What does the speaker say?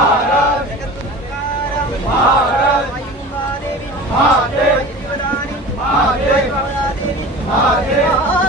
महाराज जगद्गुरु तुकाराम महाराज आई मुंबादेवी महादेव आई जीवदानी महादेव कमलादेवी महादेव